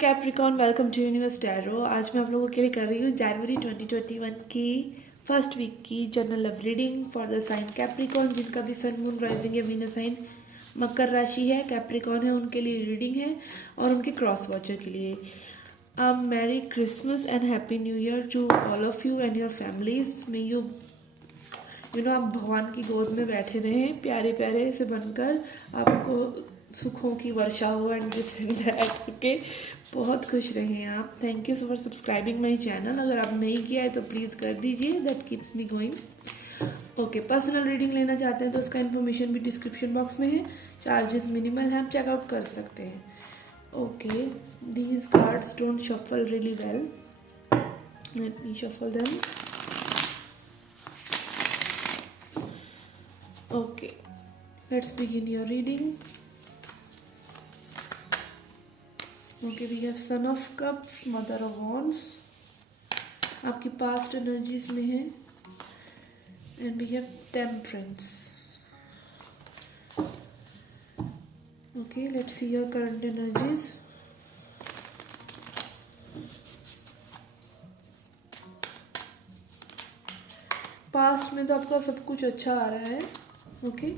Capricorn, welcome to Universe Tarot. आज मैं आप लोगों के लिए कर रही हूँ जनवरी 2021 की फर्स्ट वीक की general love reading for the sign Capricorn, जिनका भी सन मून राइजिंग या वीनस साइन मकर राशि है, कैप्रिकॉन है, उनके लिए रीडिंग है और उनके क्रॉस वॉचर के लिए। Merry Christmas and happy new year to all of you and your families. May you know आप भगवान की गोद में बैठे रहें प्यारे प्यारे से बनकर, आपको सुखों की वर्षा हो एंड के बहुत खुश रहें आप। Thank you so for subscribing my channel. अगर आप नहीं किया है तो प्लीज़ कर दीजिए, that keeps me going. Okay, personal reading लेना चाहते हैं तो उसका इन्फॉर्मेशन भी डिस्क्रिप्शन बॉक्स में है। चार्जेस मिनिमल हैं, आप चेकआउट कर सकते हैं। Okay, these cards don't shuffle really well, let me shuffle them. Okay, let's begin your reading. Okay, we have Son of Cups, Mother of Wands, आपकी past energies में है, and we have temperance. Okay, let's see your current energies. Past में तो आपका सब कुछ अच्छा आ रहा है. Okay,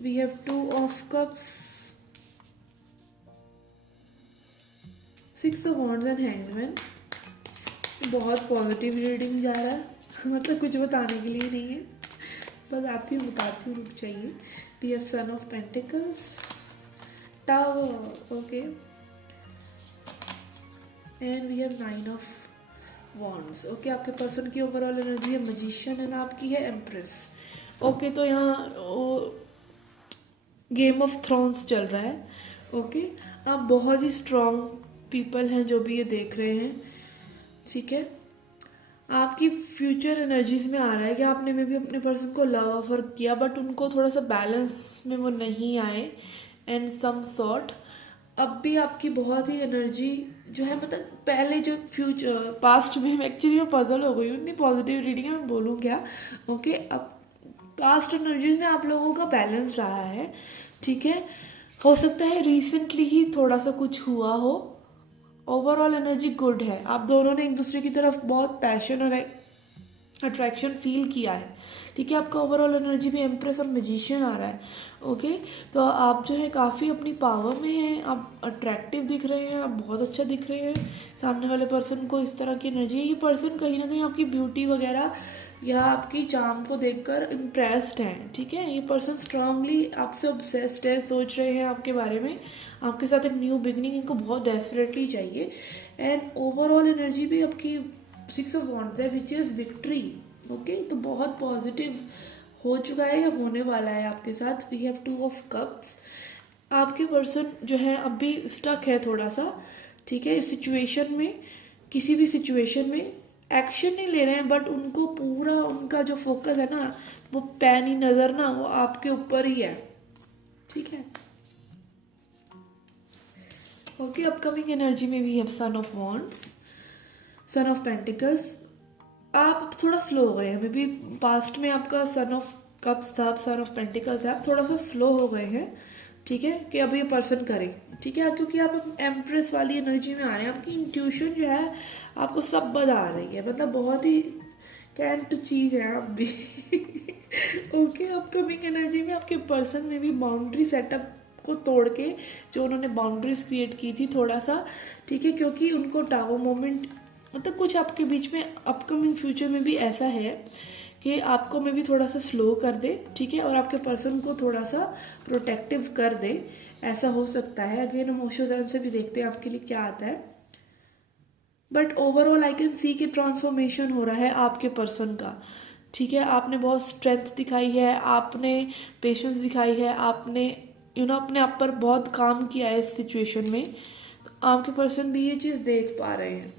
we have 2 of Cups, 6 of Wands and Hangman. बहुत पॉजिटिव रीडिंग जा रहा है. मतलब कुछ बताने के लिए नहीं है, बस आती हूँ बताती हूँ, रुक चाहिए. We have Son of Pentacles, Tower. Okay, and we have 9 of Wands. Okay, आपके पर्सन की ओवरऑल एनर्जी है मैजिशियन एंड आपकी है एम्प्रेस. ओके, तो यहाँ गेम ऑफ थ्रोन्स चल रहा है. ओके, आप बहुत ही स्ट्रॉन्ग पीपल हैं जो भी ये देख रहे हैं. ठीक है, आपकी फ्यूचर एनर्जीज में आ रहा है कि आपने में भी अपने पर्सन को लव ऑफर किया, बट उनको थोड़ा सा बैलेंस में वो नहीं आए एंड सम सॉर्ट. अब भी आपकी बहुत ही एनर्जी जो है, मतलब पहले जो फ्यूचर पास्ट में एक्चुअली मैं पजल हो गई हूँ, इतनी पॉजिटिव रीडिंग है, मैं बोलूँ क्या. ओके, अब पास्ट एनर्जीज में आप लोगों का बैलेंस रहा है. ठीक है, हो सकता है रिसेंटली ही थोड़ा सा कुछ हुआ हो. ओवरऑल एनर्जी गुड है. आप दोनों ने एक दूसरे की तरफ बहुत पैशन और अट्रैक्शन फील किया है. ठीक है, आपका ओवरऑल एनर्जी भी एम्प्रेस और मैजिशियन आ रहा है. ओके, तो आप जो है काफ़ी अपनी पावर में हैं, आप अट्रैक्टिव दिख रहे हैं, आप बहुत अच्छा दिख रहे हैं. सामने वाले पर्सन को इस तरह की एनर्जी है. ये पर्सन कहीं ना कहीं आपकी ब्यूटी वगैरह या आपकी चार्म को देखकर इम्प्रेस्ड हैं. ठीक है, ये पर्सन स्ट्रांगली आपसे ऑब्सेस्ड है, सोच रहे हैं आपके बारे में, आपके साथ एक न्यू बिगनिंग इनको बहुत डेस्परेटली चाहिए. एंड ओवरऑल एनर्जी भी आपकी 6 of Wands है, विच इज़ विक्ट्री. ओके, तो बहुत पॉजिटिव हो चुका है या होने वाला है आपके साथ. We have 2 of Cups. आपके पर्सन जो है अभी स्टक है थोड़ा सा. ठीक है, इस सिचुएशन में, किसी भी सिचुएशन में एक्शन नहीं ले रहे हैं, बट उनको पूरा उनका जो फोकस है ना, वो पैनी नज़र ना, वो आपके ऊपर ही है. ठीक है. ओके, अपकमिंग एनर्जी में भी है Son of Wands, Son of Pentacles. आप थोड़ा स्लो हो गए हैं. मे बी पास्ट में आपका Son of Cups था, Son of Pentacles है, आप थोड़ा सा स्लो हो गए हैं. ठीक है, कि अब ये पर्सन करे. ठीक है, क्योंकि आप एम्प्रेस वाली एनर्जी में आ रहे हैं. आपकी इंट्यूशन जो है आपको सब बता रही है, मतलब बहुत ही कैंट चीज़ है आप भी. ओके, अपकमिंग एनर्जी में आपके पर्सन में भी बाउंड्री सेटअप को तोड़ के जो उन्होंने बाउंड्रीज क्रिएट की थी थोड़ा सा. ठीक है, क्योंकि उनको टावर मोमेंट, मतलब कुछ आपके बीच में अपकमिंग फ्यूचर में भी ऐसा है कि आपको में भी थोड़ा सा स्लो कर दे. ठीक है, और आपके पर्सन को थोड़ा सा प्रोटेक्टिव कर दे, ऐसा हो सकता है. अगेन हम ओशोजैन से भी देखते हैं आपके लिए क्या आता है. But overall I can see कि ट्रांसफॉर्मेशन हो रहा है आपके पर्सन का. ठीक है, आपने बहुत स्ट्रेंथ दिखाई है, आपने पेशेंस दिखाई है, आपने अपने आप पर बहुत काम किया है इस सिचुएशन में. तो आपके पर्सन भी ये चीज़ देख पा रहे हैं,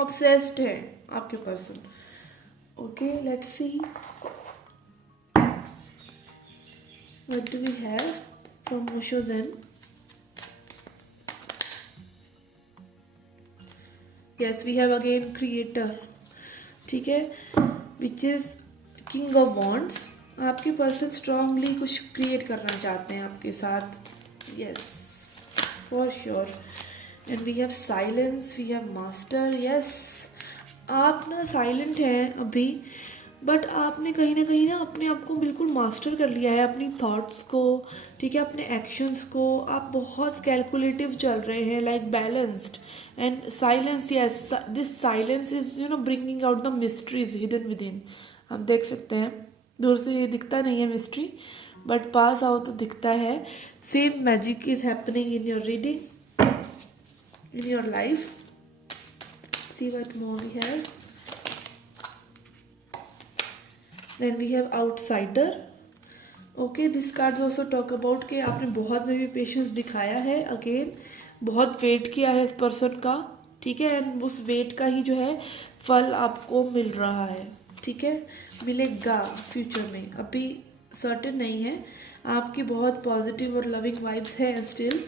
ऑब्सेस्ड है आपके person. Okay, let's see what do we have from Osho Zen. Yes, we have again creator. ठीक है, which is king of wands. आपके पर्सन स्ट्रांगली कुछ क्रिएट करना चाहते हैं आपके साथ. Yes, for sure. And we have silence, we have master. Yes, आप ना साइलेंट हैं अभी, बट आपने कहीं ना अपने आप को बिल्कुल मास्टर कर लिया है, अपनी थॉट्स को, ठीक है, अपने एक्शंस को। आप बहुत कैलकुलेटिव चल रहे हैं, like balanced. And silence, yes, this silence is bringing out the mysteries hidden with in. आप देख सकते हैं, दूर से ये दिखता नहीं है मिस्ट्री, बट पास आओ तो दिखता है। Same magic is happening in your reading, in your life. See what more we have. Then we have outsider. Okay, this cards also talk about कि आपने बहुत में भी पेशेंस दिखाया है, अगेन बहुत वेट किया है इस पर्सन का, ठीक है, एंड उस वेट का ही जो है फल आपको मिल रहा है, ठीक है, मिलेगा फ्यूचर में, अभी सर्टेन नहीं है। आपकी बहुत पॉजिटिव और लविंग वाइब्स है स्टिल,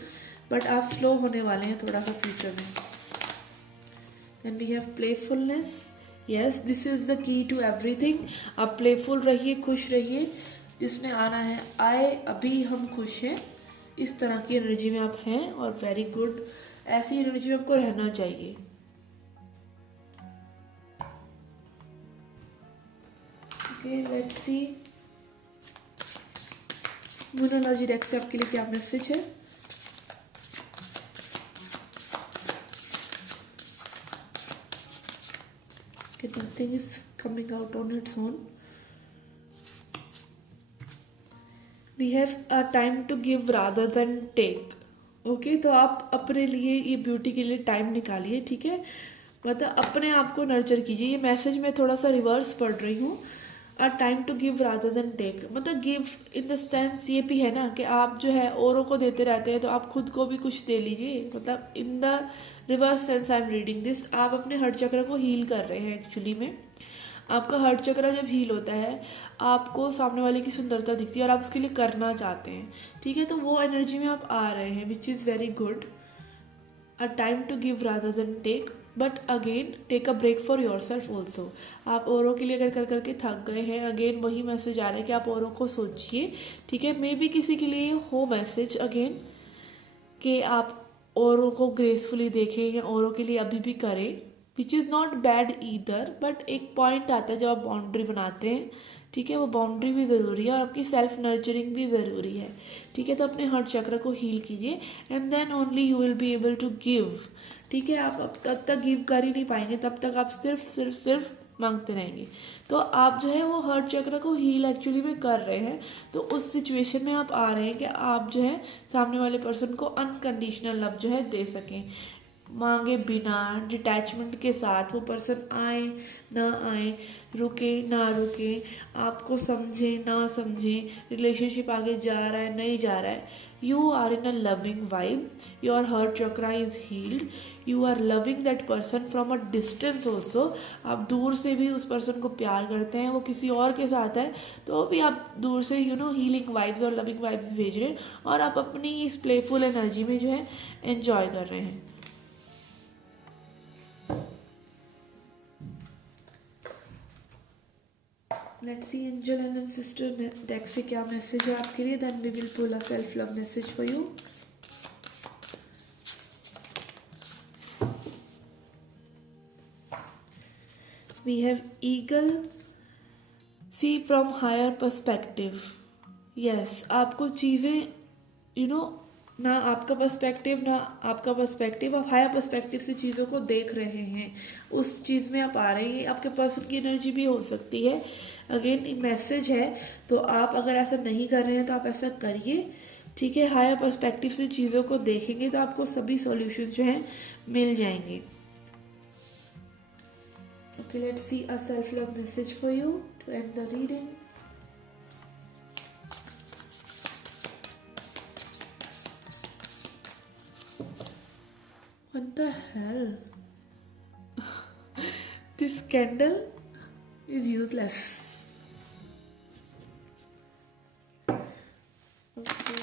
बट आप स्लो होने वाले हैं थोड़ा सा फ्यूचर में। And we have playfulness. Yes, this is the key to everything. आप प्लेफुल रहिए, खुश रहिए, जिसमें आना है आए, अभी हम खुश हैं, इस तरह की एनर्जी में आप हैं, और वेरी गुड, ऐसी एनर्जी में आपको रहना चाहिए। Okay, let's C numerology deck से आपके लिए क्या मैसेज है। Okay, nothing is coming out on its own. We have a time to give rather than take. Okay, तो आप अपने लिए, ये ब्यूटी के लिए टाइम निकालिए, ठीक है, मतलब अपने आप को नर्चर कीजिए। ये मैसेज मैं थोड़ा सा रिवर्स पढ़ रही हूँ। A time to give rather than take, मतलब गिव इन द सेंस ये भी है ना कि आप जो है औरों को देते रहते हैं, तो आप खुद को भी कुछ दे लीजिए, मतलब in the reverse sense I am reading this. आप अपने हार्ट चक्र को हील कर रहे हैं एक्चुअली में। आपका हार्ट चक्र जब हील होता है, आपको सामने वाले की सुंदरता दिखती है और आप उसके लिए करना चाहते हैं, ठीक है, तो वो एनर्जी में आप आ रहे हैं, which is very good. A time to give rather than take, but again take a break for your self also. आप औरों के लिए अगर कर करके थक गए हैं, अगेन वही मैसेज आ रहा है कि आप औरों को सोचिए, ठीक है, मे बी किसी के लिए हो मैसेज अगेन कि आप औरों को ग्रेसफुली देखें या औरों के लिए अभी भी करें, which is not bad either, but एक पॉइंट आता है जब आप बाउंड्री बनाते हैं, ठीक है, वो बाउंड्री भी ज़रूरी है और आपकी सेल्फ नर्चरिंग भी ज़रूरी है, ठीक है, तो अपने हार्ट चक्र को हील कीजिए, and then only you will be able to give, ठीक है। आप अब तब तक गिव कर ही नहीं पाएंगे, तब तक आप सिर्फ मांगते रहेंगे। तो आप जो है वो हार्ट चक्र को हील एक्चुअली में कर रहे हैं, तो उस सिचुएशन में आप आ रहे हैं कि आप जो है सामने वाले पर्सन को अनकंडीशनल लव जो है दे सकें, मांगे बिना, डिटैचमेंट के साथ। वो पर्सन आए ना आए, रुके ना रुके, आपको समझे ना समझे, रिलेशनशिप आगे जा रहा है नहीं जा रहा है, you are in a loving vibe, your heart chakra is healed, you are loving that person from a distance also। आप दूर से भी उस पर्सन को प्यार करते हैं, वो किसी और के साथ है तो भी आप दूर से हीलिंग वाइब्स और लविंग वाइब्स भेज रहे हैं, और आप अपनी इस प्लेफुल एनर्जी में जो है एंजॉय कर रहे हैं। Let's see angel and sister deck से क्या मैसेज है आपके लिए, then we will pull a self love message for you. We have eagle, see from higher perspective. Yes, आपको चीज़ें ना आपका पर्सपेक्टिव ना आपका पर्सपेक्टिव, आप हायर पर्सपेक्टिव से चीज़ों को देख रहे हैं, उस चीज़ में आप आ रहे हैं। आपके पर्सन की एनर्जी भी हो सकती है, अगेन मैसेज है, तो आप अगर ऐसा नहीं कर रहे हैं तो आप ऐसा करिए, ठीक है। हायर पर्सपेक्टिव से चीज़ों को देखेंगे तो आपको सभी सॉल्यूशंस जो हैं मिल जाएंगे। Okay, let's see a self love message for you to end the reading. What the hell? This candle is useless. Okay.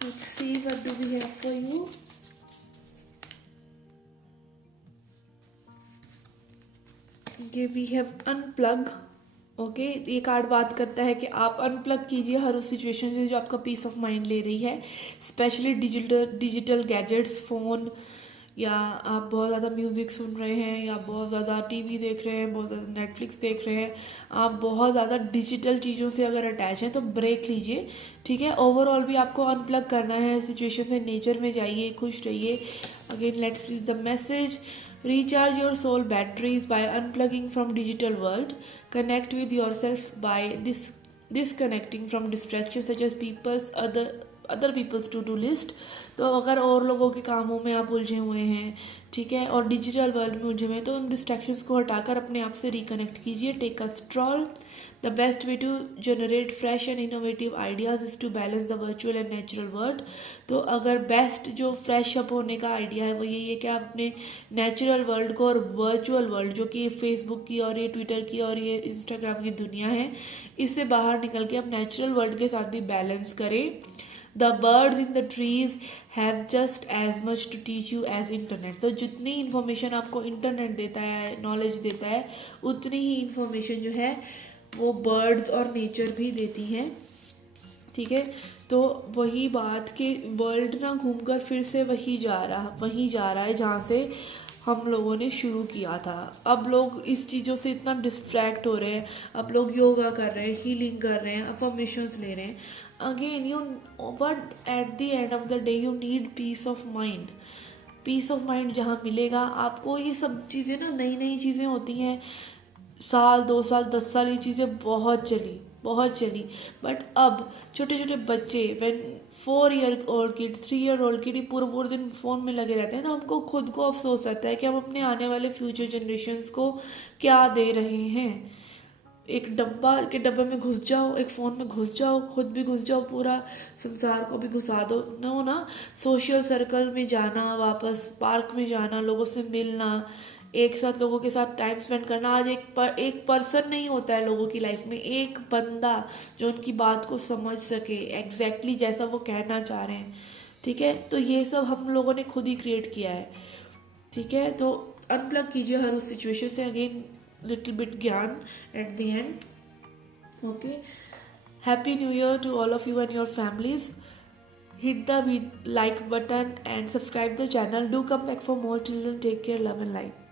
Let's see what do we have for you. Okay, we have unplug. Okay, ये card बात करता है कि आप unplug कीजिए हर उस situation से जो आपका पीस ऑफ माइंड ले रही है, स्पेशली डिजिटल गैजेट्स, फ़ोन, या आप बहुत ज़्यादा म्यूज़िक सुन रहे हैं, या बहुत ज़्यादा टीवी देख रहे हैं, बहुत ज़्यादा नेटफ्लिक्स देख रहे हैं, आप बहुत ज़्यादा डिजिटल चीज़ों से अगर अटैच हैं तो ब्रेक लीजिए, ठीक है। ओवरऑल भी आपको अनप्लग करना है सिचुएशन से, नेचर में जाइए, खुश रहिए। Again let's read the message. Recharge your soul batteries by unplugging from digital world. Connect with yourself by disconnecting from distractions such as other people's to-do list. तो अगर और लोगों के कामों में आप उलझे हुए हैं, ठीक है, और डिजिटल वर्ल्ड में उलझे हुए हैं, तो उन डिस्ट्रैक्शंस को हटाकर अपने आप से रिकनेक्ट कीजिए। Take a stroll. The best way to generate fresh and innovative ideas is to balance the virtual and natural world. तो अगर बेस्ट जो फ्रेश अप होने का आइडिया है वो यही है कि आप अपने नेचुरल वर्ल्ड को और वर्चुअल वर्ल्ड, जो कि फेसबुक की और ये ट्विटर की और ये इंस्टाग्राम की दुनिया है, इससे बाहर निकल के आप नेचुरल वर्ल्ड के साथ भी बैलेंस करें। The birds in the trees have just as much to teach you as internet. तो जितनी इन्फॉर्मेशन आपको इंटरनेट देता है, नॉलेज देता है, उतनी ही इन्फॉर्मेशन जो है वो बर्ड्स और नेचर भी देती हैं, ठीक है। तो वही बात कि वर्ल्ड ना घूमकर फिर से वही जा रहा है जहाँ से हम लोगों ने शुरू किया था। अब लोग इस चीज़ों से इतना डिस्ट्रैक्ट हो रहे हैं, अब लोग योगा कर रहे हैं, हीलिंग कर रहे हैं, अफर्मेशंस ले रहे हैं। Again you, but at the end of the day you need peace of mind. Peace of mind जहाँ मिलेगा आपको, ये सब चीज़ें ना नई नई चीज़ें होती हैं, साल 2 साल 10 साल ये चीज़ें बहुत चली, बट अब छोटे छोटे बच्चे, when 4 year old kid, 3 year old kid, पूरा पूरा दिन फ़ोन में लगे रहते हैं ना, हमको खुद को अफसोस रहता है कि हम अपने आने वाले फ्यूचर जनरेशन्स को क्या दे रहे हैं। एक डब्बे में घुस जाओ, एक फ़ोन में घुस जाओ, खुद भी घुस जाओ, पूरा संसार को भी घुसा दो ना। सोशल सर्कल में जाना, वापस पार्क में जाना, लोगों से मिलना, एक साथ लोगों के साथ टाइम स्पेंड करना। आज एक पर्सन नहीं होता है लोगों की लाइफ में, एक बंदा जो उनकी बात को समझ सके एग्जैक्टली जैसा वो कहना चाह रहे हैं, ठीक है। तो ये सब हम लोगों ने खुद ही क्रिएट किया है, ठीक है। तो अनप्लग कीजिए हर उस सिचुएशन से। अगेन लिटिल बिट ज्ञान at the end. Okay, happy new year to all of you and your families. Hit the like button and subscribe the channel. Do come back for more. Till then, take care, love and light.